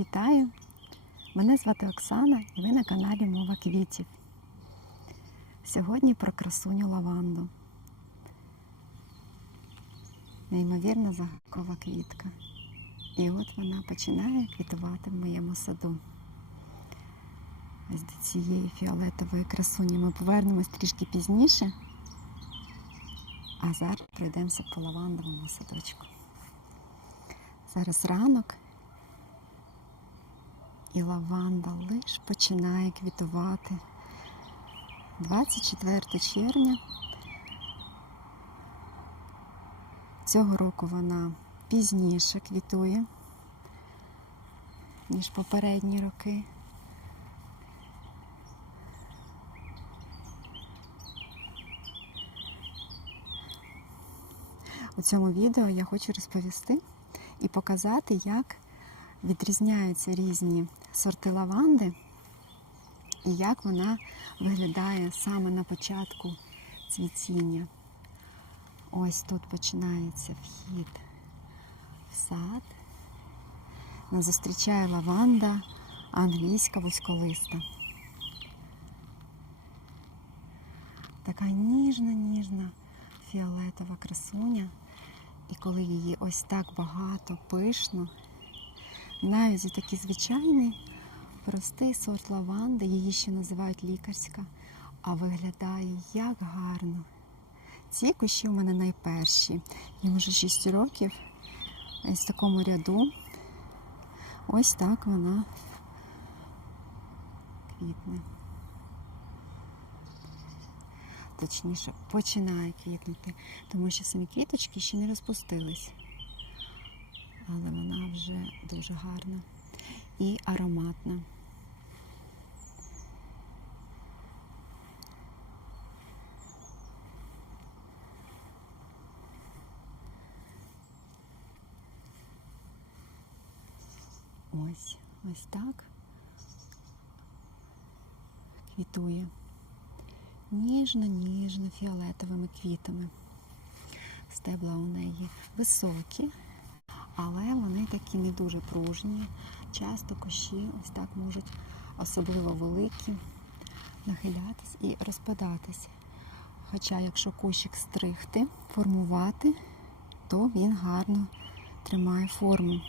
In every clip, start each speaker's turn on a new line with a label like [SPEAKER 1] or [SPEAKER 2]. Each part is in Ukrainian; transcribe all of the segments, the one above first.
[SPEAKER 1] Вітаю! Мене звати Оксана і ви на каналі Мова квітів. Сьогодні про красуню лаванду. Неймовірна загадкова квітка. І от вона починає квітувати в моєму саду. Ось до цієї фіолетової красуні ми повернемось трішки пізніше. А зараз пройдемося по лавандовому садочку. Зараз ранок, і лаванда лиш починає квітувати. 24 червня. Цього року вона пізніше квітує, ніж попередні роки. У цьому відео я хочу розповісти і показати, як відрізняються різні сорти лаванди і як вона виглядає саме на початку цвітіння. Ось тут починається вхід в сад. Нас зустрічає лаванда англійська вузьколиста. Така ніжна, ніжна фіолетова красуня. І коли її ось так багато, пишно, навіть і такий звичайний, простий сорт лаванди, її ще називають лікарська, а виглядає як гарно. Ці кущі у мене найперші. Їм вже 6 років. В такому ряду. Ось так вона квітне. Точніше, починає квітнути, тому що самі квіточки ще не розпустились. Але вона вже дуже гарна і ароматна. Ось, ось так квітує ніжно-ніжно фіолетовими квітами. Стебла у неї високі, але вони такі не дуже пружні. Часто кущі ось так можуть, особливо великі, нахилятись і розпадатись. Хоча, якщо кущик стригти, формувати, то він гарно тримає форму.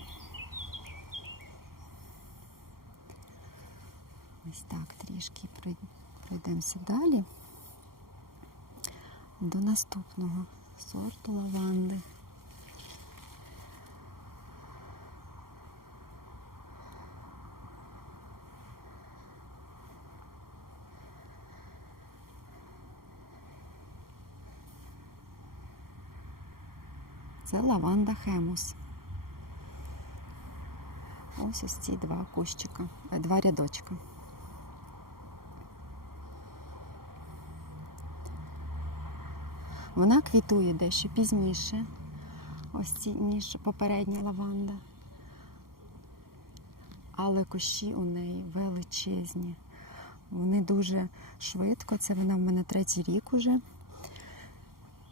[SPEAKER 1] Ось так трішки пройдемося далі до наступного сорту лаванди. Це лаванда хемус. Ось ось ці два кущика, е, два рядочка. Вона квітує дещо пізніше, ось ці, ніж попередня лаванда. Але кущі у неї величезні. Вони дуже швидко, це вона в мене третій рік уже.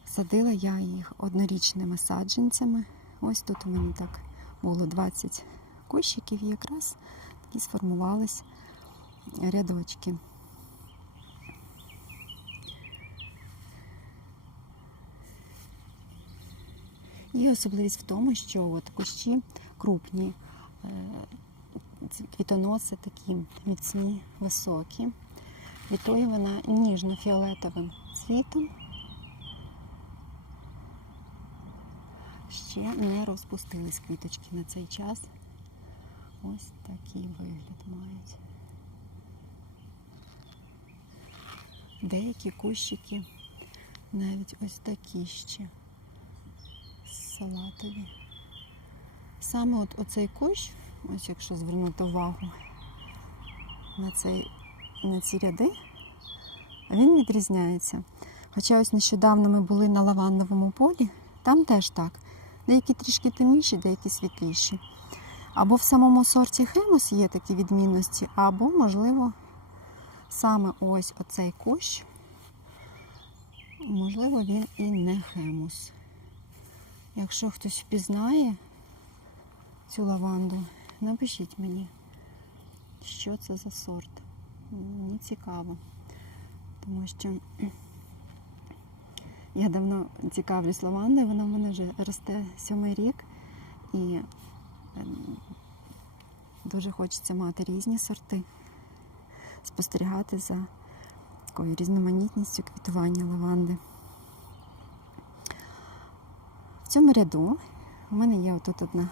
[SPEAKER 1] Садила я їх однорічними саджанцями. Ось тут у мене так було 20 кущиків і якраз такі сформувались рядочки. І особливість в тому, що от кущі крупні, е, квітоноси такі міцні, високі. Квітує вона ніжно-фіолетовим цвітом. Ще не розпустились квіточки на цей час. Ось такий вигляд мають. Деякі кущики навіть ось такі ще салатові. Саме от оцей кущ, ось якщо звернути увагу на, цей, на ці ряди, він відрізняється. Хоча ось нещодавно ми були на лавандовому полі, там теж так. Деякі трішки темніші, деякі світліші. Або в самому сорті хемус є такі відмінності, або, можливо, саме ось оцей кущ, можливо, він і не хемус. Якщо хтось впізнає цю лаванду, напишіть мені, що це за сорт. Мені цікаво. Тому що я давно цікавлюсь лавандою, вона в мене вже росте сьомий рік. І ем, дуже хочеться мати різні сорти, спостерігати за такою різноманітністю квітування лаванди. В цьому ряду у мене є отут одна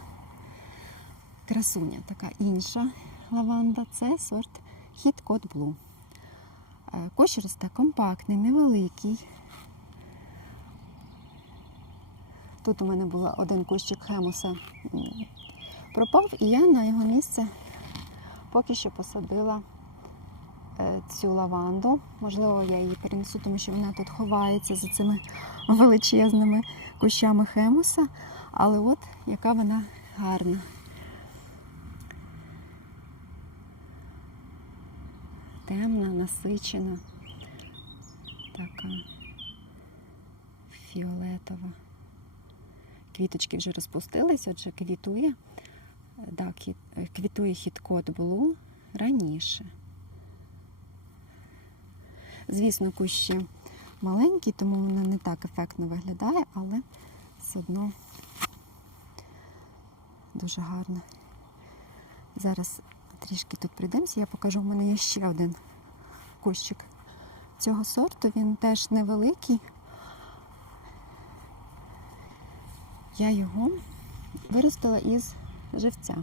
[SPEAKER 1] красуня, така інша лаванда. Це сорт Hit Code Blue. Е, Кущ росте компактний, невеликий. Тут у мене був один кущик хемуса пропав, і я на його місце поки що посадила е, цю лаванду. Можливо, я її перенесу, тому що вона тут ховається за цими величезними кущами хемуса. Але от яка вона гарна. Темна, насичена, така фіолетова. Квіточки вже розпустились, отже, квітує. Да, е, квітує хіт-код було раніше. Звісно, кущі маленькі, тому воно не так ефектно виглядає, але все одно дуже гарно. Зараз трішки тут прийдемося, я покажу, в мене є ще один кущик цього сорту. Він теж невеликий. Я його виростила із живця.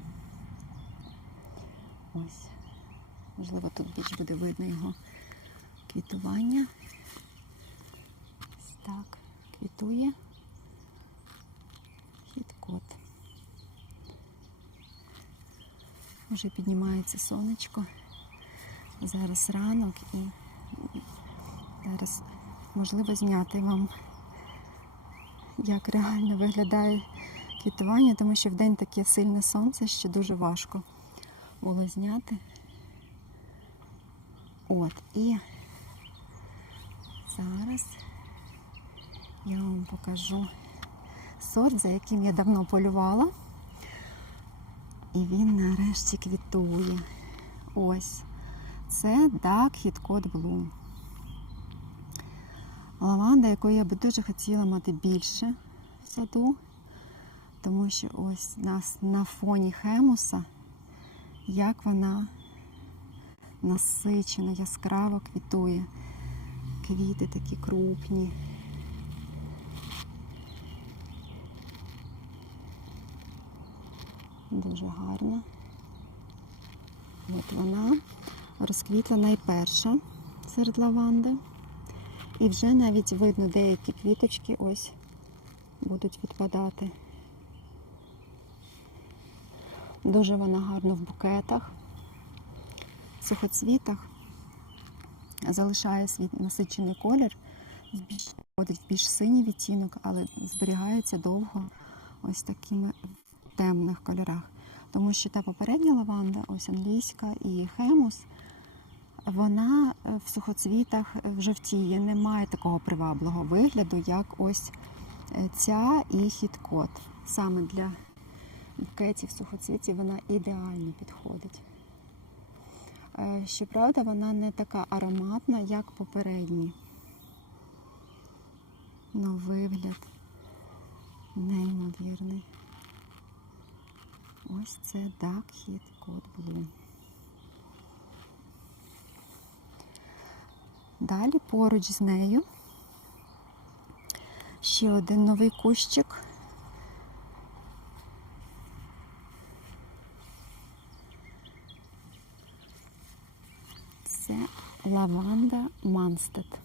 [SPEAKER 1] Ось. Можливо, тут більш буде видно його квітування. Ось так, квітує хіт-кот. Вже піднімається сонечко. Зараз ранок і зараз можливо зняти вам, як реально виглядає квітування, тому що в день таке сильне сонце, що дуже важко було зняти. От, і зараз я вам покажу сорт, за яким я давно полювала. І він нарешті квітує. Ось. Це Dark Hit Code Bloom. Лаванда, якої я би дуже хотіла мати більше в саду. Тому що ось нас на фоні хемуса, як вона насичено, яскраво квітує. Квіти такі крупні. Дуже гарна. От вона розквітла найперша серед лаванди. І вже навіть видно деякі квіточки ось будуть відпадати. Дуже вона гарна в букетах, сухоцвітах. Залишає свій насичений колір, входить в більш синій відтінок, але зберігається довго ось такими темних кольорах. Тому що та попередня лаванда, ось англійська і хемус, вона е, в сухоцвітах е, жовтіє, не має такого приваблого вигляду, як ось е, ця і хіт-кот. Саме для букетів сухоцвітів вона ідеально підходить. Щоправда, вона не така ароматна, як попередні. Но вигляд неймовірний. Ось це Dark Hit Code Blue. Далі поруч з нею ще один новий кущик. Це лаванда Манстед.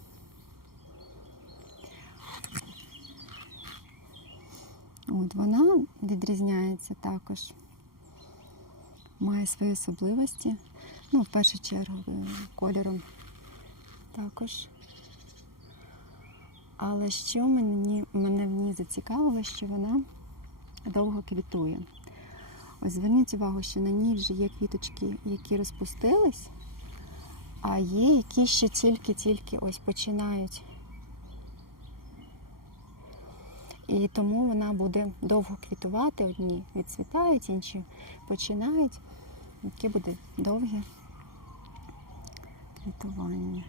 [SPEAKER 1] От вона відрізняється також, має свої особливості. Ну, в першу чергу е, кольором також. Але що мені, мене в ній зацікавило, що вона довго квітує. Ось зверніть увагу, що на ній вже є квіточки, які розпустились, а є які ще тільки-тільки ось починають. І тому вона буде довго квітувати. Одні відцвітають, інші починають. Яке буде довге квітування.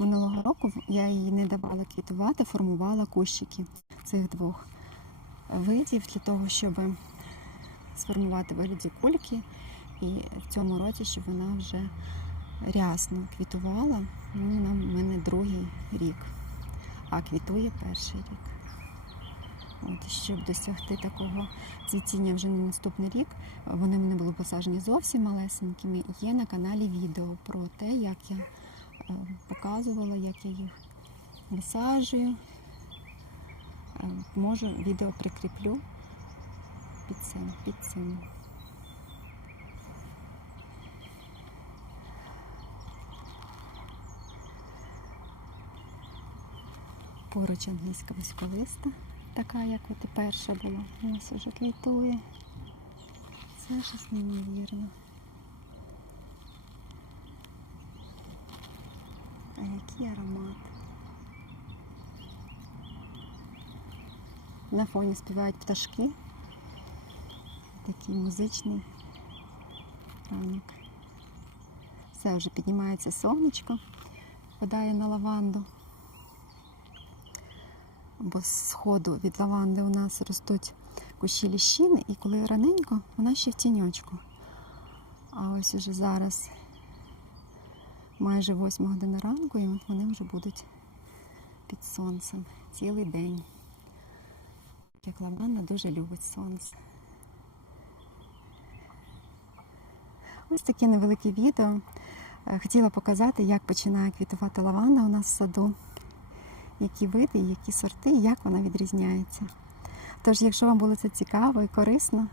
[SPEAKER 1] Минулого року я її не давала квітувати, формувала кущики цих двох видів для того, щоб сформувати вигляді кульки. І в цьому році, щоб вона вже рясно квітувала. Ну, в мене другий рік, а квітує перший рік. От, щоб досягти такого цвітіння вже на наступний рік, вони мене були посаджені зовсім малесенькими. Є на каналі відео про те, як я показувала, як я їх висаджую. Е, Можу відео прикріплю під цим. Під цим. Поруч англійська військовиста, така, як от і перша була. Ось уже квітує. Це щось неймовірно. А який аромат. На фоні співають пташки. Такий музичний ранок. Все, вже піднімається сонечко, впадає на лаванду. Бо з сходу від лаванди у нас ростуть кущі ліщини, і коли раненько, вона ще в тіньочку. А ось уже зараз майже 8 година ранку, і вони вже будуть під сонцем цілий день. Як лаванда дуже любить сонце. Ось таке невелике відео. Е, Хотіла показати, як починає квітувати лаванда у нас в саду, які види, які сорти, як вона відрізняється. Тож, якщо вам було це цікаво і корисно,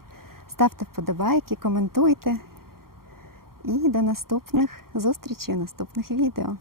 [SPEAKER 1] ставте вподобайки, коментуйте. І до наступних зустрічей, наступних відео.